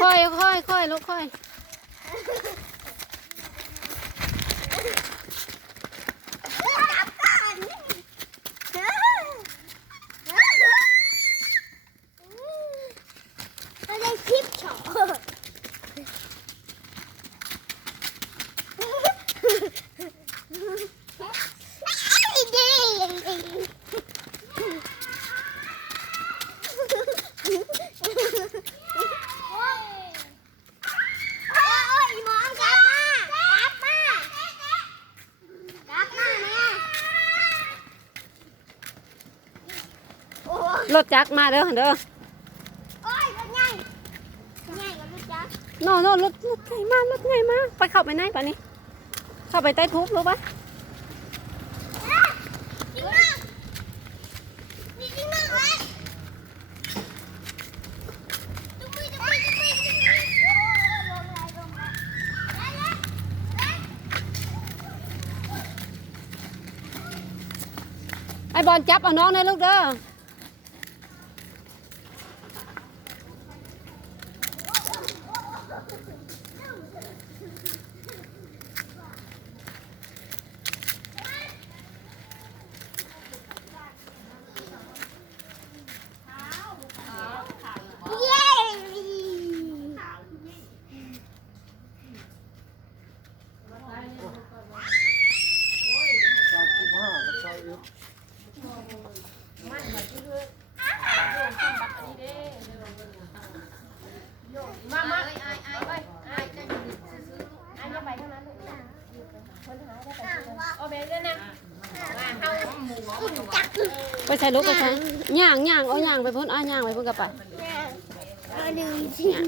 ค่อยค่อยค่อยลูกค่อยได้คลิปช็อตรถจักรมาเด้อเด้อ โอ้ยรถใหญ่ใหญ่กว่ารถจักร โน่รถไงมารถไงมาไปเข้าไปไหนป่ะนี่เข้าไปใต้ทุบรู้ปะ จริงมากนี่จริงมากเลยจุ๊บจุ๊บจุ๊บจุ๊บลงเลยไอ้บอลจับเอาน้องในลูกเด้อเย้ มาไอ้จะอยู่ไอ้จะไปเท่านั้นโอเบนนะเอาหมู จักร ไปใส่ลูกไปใส่ย่างเอาย่างไปพุ่นย่างไปพุ่นกับไป เอาหนึ่งชิ้นยัง